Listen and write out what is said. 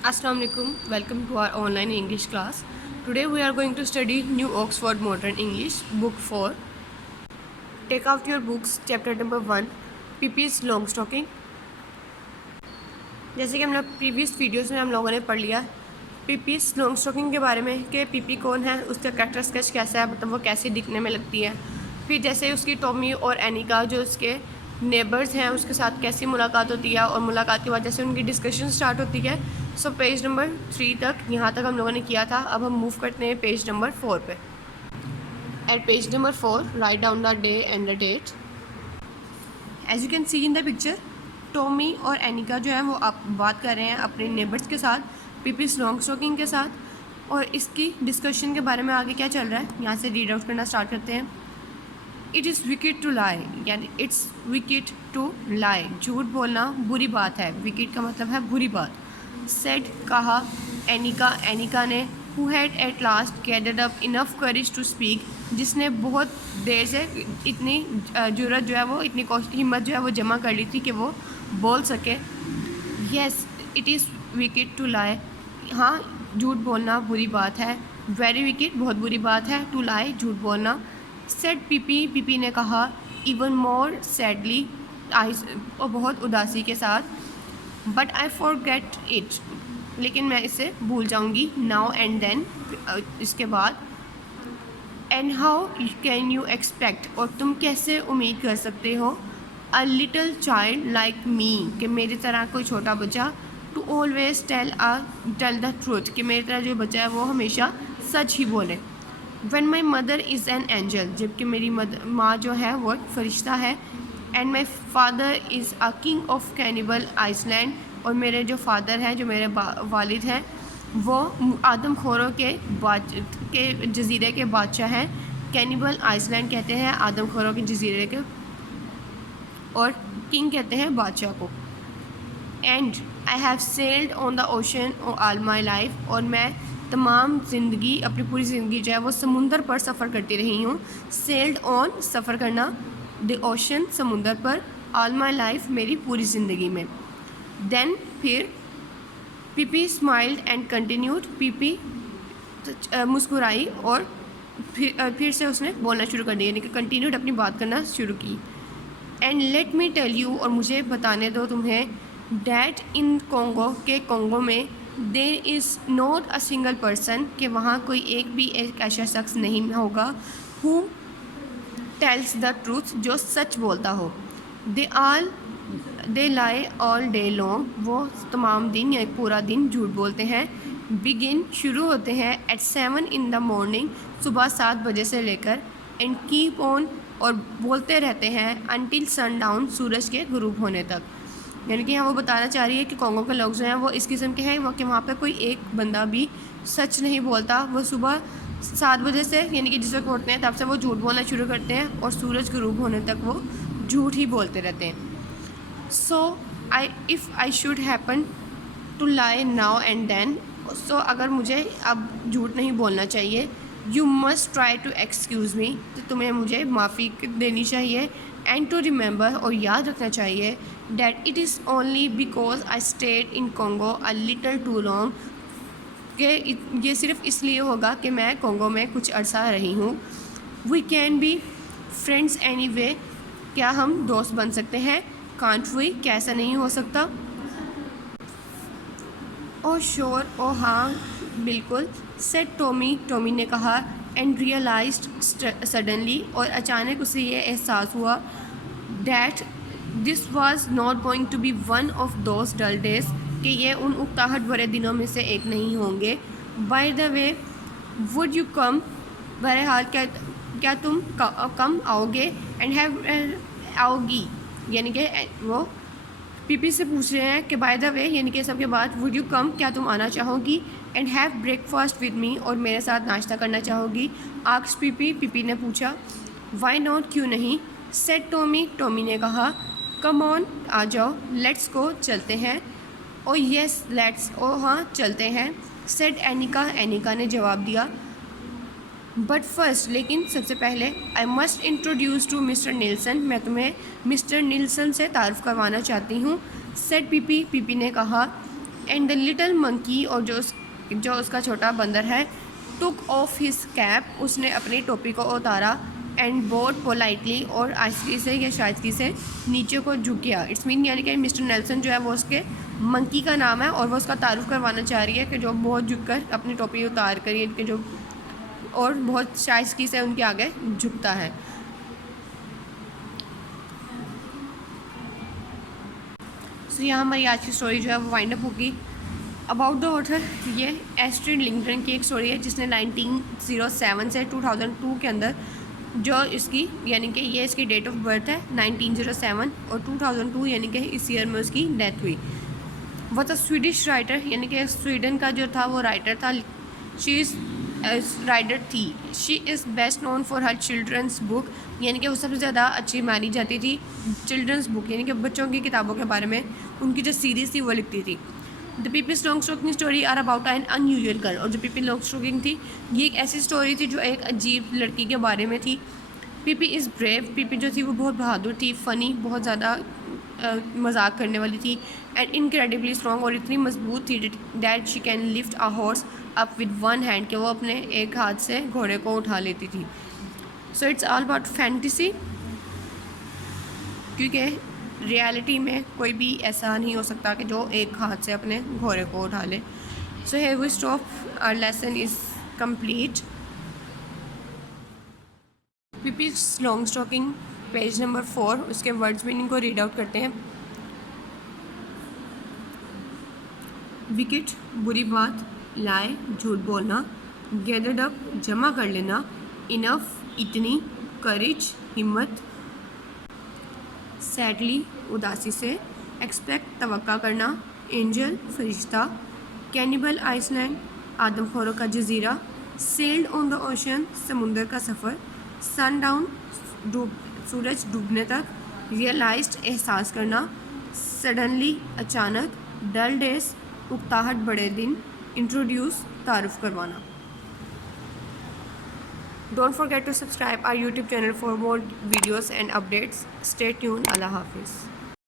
Assalamu alaikum. Welcome to our online English class. Today we are going to study New Oxford Modern English, Book 4. Take out your books, chapter number 1, Pippi's Long Stocking. जैसे कि हम लोग previous videos में हम लोगों ने पढ़ लिया पिपीस लॉन्ग स्टॉकिंग के बारे में कि पिपी कौन है, उसका कैरेक्टर स्केच कैसा है, मतलब वो कैसे दिखने में लगती है। फिर जैसे उसकी टॉमी और एनी का जो उसके नेबर्स हैं उसके साथ कैसी मुलाकात होती है और मुलाकात के बाद जैसे उनकी डिस्कशन स्टार्ट होती है। सो पेज नंबर 3 तक यहाँ तक हम लोगों ने किया था। अब हम मूव करते हैं पेज नंबर 4 पे। At page number 4 write down the day and the date. As you can see in the picture, Tommy और एनिका जो है वो आप बात कर रहे हैं अपने नेबर्स के साथ, पिपीस लॉन्ग स्टॉकिंग के साथ, और इसकी डिस्कशन के बारे में आगे क्या चल रहा है यहाँ से रीड आउट करना स्टार्ट करते हैं। It is wicked to lie, यानी इट्स विकेट टू लाई, झूठ बोलना बुरी बात है। विकेट का मतलब है बुरी बात। सेड कहा एनिका ने, who had at last gathered up enough courage to speak, जिसने बहुत देर से इतनी जुर्रत जो है वो इतनी हिम्मत जो है वो जमा कर ली थी कि वो बोल सके। Yes it is wicked to lie, हाँ झूठ बोलना बुरी बात है। वेरी विकेट बहुत बुरी बात है, टू लाई झूठ बोलना। सेड पीपी ने कहा, इवन मोर सैडली, और बहुत उदासी के साथ, बट आई फॉरगेट इट, लेकिन मैं इसे भूल जाऊंगी। नाउ एंड देन, इसके बाद। And how can you expect, और तुम कैसे उम्मीद कर सकते हो, a little child like me, कि मेरी तरह कोई छोटा बच्चा, to always tell the truth, कि मेरी तरह जो बच्चा है वो हमेशा सच ही बोले। When my mother is an angel, जबकि मेरी माँ जो है वो फरिश्ता है। And my father is a king of cannibal Iceland, और मेरे जो फादर हैं, जो मेरे वालिद हैं, वो आदमखोरों के जजीरे के बादशाह हैं। कैनिबल आइसलैंड कहते हैं आदमखोरों के जजीरे के, और किंग कहते हैं बादशाह को। And I have sailed on the ocean all my life, और मैं तमाम ज़िंदगी, अपनी पूरी ज़िंदगी जो है वो समुंदर पर सफ़र करती रही हूँ। सेल्ड ऑन सफ़र करना, द ओशन समुंदर पर, ऑल माई लाइफ मेरी पूरी ज़िंदगी में। देन फिर Pippi smiled and continued, Pippi मुस्कुराई और फिर से उसने बोलना शुरू कर दिया, यानी कि कंटिन्यूड अपनी बात करना शुरू की। And let me tell you, और मुझे बताने दो तुम्हें, डैट इन कॉन्गो, के कॉन्गो में, there is not a single person, कि वहाँ कोई एक भी एक ऐसा शख्स नहीं होगा, हु टेल्स द ट्रूथ, जो सच बोलता हो। दे लाई ऑल डे लॉन्ग, वो तमाम दिन या पूरा दिन झूठ बोलते हैं। बिगिन शुरू होते हैं, एट 7 इन द मॉर्निंग, सुबह 7 बजे से लेकर, एंड कीप ऑन, और बोलते रहते हैं, अनटिल सनडाउन, सूरज के गुरूब होने तक। यानी कि यहाँ वो बताना चाह रही है कि कॉन्गो के लोग जो हैं वो इस किस्म के हैं कि वहाँ पे कोई एक बंदा भी सच नहीं बोलता। वो सुबह 7 बजे से, यानी कि जिस वक्त उठते हैं तब से वो झूठ बोलना शुरू करते हैं, और सूरज गुरूब होने तक वो झूठ ही बोलते रहते हैं। So if I should happen to lie now and then, so अगर मुझे अब झूठ नहीं बोलना चाहिए, you must try to excuse me, तो तुम्हें मुझे माफ़ी देनी चाहिए। एंड टू रिमेंबर, और याद रखना चाहिए, that it is only because I stayed in Congo a little too long, कि ये सिर्फ़ इसलिए होगा कि मैं कॉन्गो में कुछ अरसा रही हूँ। We can be friends anyway, क्या हम दोस्त बन सकते हैं। कांट वी, क्या ऐसा नहीं हो सकता। ओ श्योर, ओ हाँ बिल्कुल। सेड टॉमी ने कहा। एंड रियलाइज्ड सडनली, और अचानक उसे ये एहसास हुआ, that this was not going to be one of those dull days, कि ये उन उकताहट भरे दिनों में से एक नहीं होंगे। By the way would you come, बहरहाल क्या तुम कम आओगे। एंड हैव आओगी, यानी कि वो पीपी से पूछ रहे हैं कि बाय द वे, यानी कि सबके बाद, वुड यू कम, क्या तुम आना चाहोगी। And have breakfast with me, और मेरे साथ नाश्ता करना चाहोगी। आक्स पीपी ने पूछा। वाई नॉट, क्यों नहीं। सेड टॉमी ने कहा। कम ऑन, आ जाओ। लेट्स गो, चलते हैं। ओ येस लेट्स, ओ हाँ चलते हैं। सेड एनिका ने जवाब दिया। बट फर्स्ट, लेकिन सबसे पहले, I must introduce to Mister Nielsen, मैं तुम्हें मिस्टर नीलसन से तारुफ करवाना चाहती हूँ। सेड पीपी ने कहा। एंड द लिटिल मंकी, और जो उसका छोटा बंदर है, टुक ऑफ हिज कैप, उसने अपनी टोपी को उतारा, एंड बोट पोलाइटली, और आहिस्ती से या शाइस्ती से नीचे को झुक गया। इट्स मीन यानी कि मिस्टर नेल्सन जो है वो उसके मंकी का नाम है और वो उसका तारुफ करवाना चाह रही है कि जो बहुत झुक कर अपनी टोपी उतार कर इनके जो और बहुत शाइस्ती से उनके आगे झुकता है। तो यहाँ हमारी आज की स्टोरी जो है वो वाइंड अप होगी। अबाउट द ऑथर, ये एस्ट्रिड लिंकटन की एक स्टोरी है जिसने 1907 से 2002 के अंदर जो इसकी यानी कि ये इसकी डेट ऑफ बर्थ है 1907 और 2002 यानी कि इस ईयर में उसकी डेथ हुई। वो तो स्वीडिश राइटर यानी कि स्वीडन का जो था वो राइटर था। शी इज़ राइटर थी। She is best known for her children's book, यानी कि वो सबसे ज़्यादा अच्छी मानी जाती थी चिल्ड्रंस बुक यानी कि बच्चों की किताबों के बारे में उनकी जो सीरीज़ थी वो लिखती थी। The Pippi Longstocking story are about an unusual girl, और जो पीपी लॉन्गस्ट्रोकिंग थी ये एक ऐसी स्टोरी थी जो एक अजीब लड़की के बारे में थी। पीपी इज़ ब्रेव, पीपी जो थी वो बहुत बहादुर थी, फ़नी, बहुत ज़्यादा मजाक करने वाली थी, एंड इनक्रेडिबली स्ट्रॉन्ग, और इतनी मजबूत थी that she can lift a horse up with one hand, कि वो अपने एक हाथ से घोड़े को उठा लेती थी। So it's all about fantasy, क्योंकि रियलिटी में कोई भी ऐसा नहीं हो सकता कि जो एक हाथ से अपने घोड़े को उठा ले। So here we stop, our lesson is complete. Pippi Longstocking page number 4, उसके वर्ड्स मीनिंग को रीड आउट करते हैं। विकेट, बुरी बात, लाए, झूठ बोलना, गैदर्ड अप, जमा कर लेना, इनफ, इतनी, करेज, हिम्मत, सैडली, उदासी से, एक्सपेक्ट, तवक्का करना, एंजल, फरिश्ता, कैनिबल आइसलैंड, आदमखोरों का जजीरा, सेल्ड ऑन द ओशन, समुंदर का सफ़र, सन डाउन, सूरज डूबने तक, रियलाइज्ड, एहसास करना, सडनली, अचानक, डल डेज, उकताहट बड़े दिन, इंट्रोड्यूस, तारुफ करवाना। Don't forget to subscribe our YouTube channel for more videos and updates. Stay tuned. Allah Hafiz.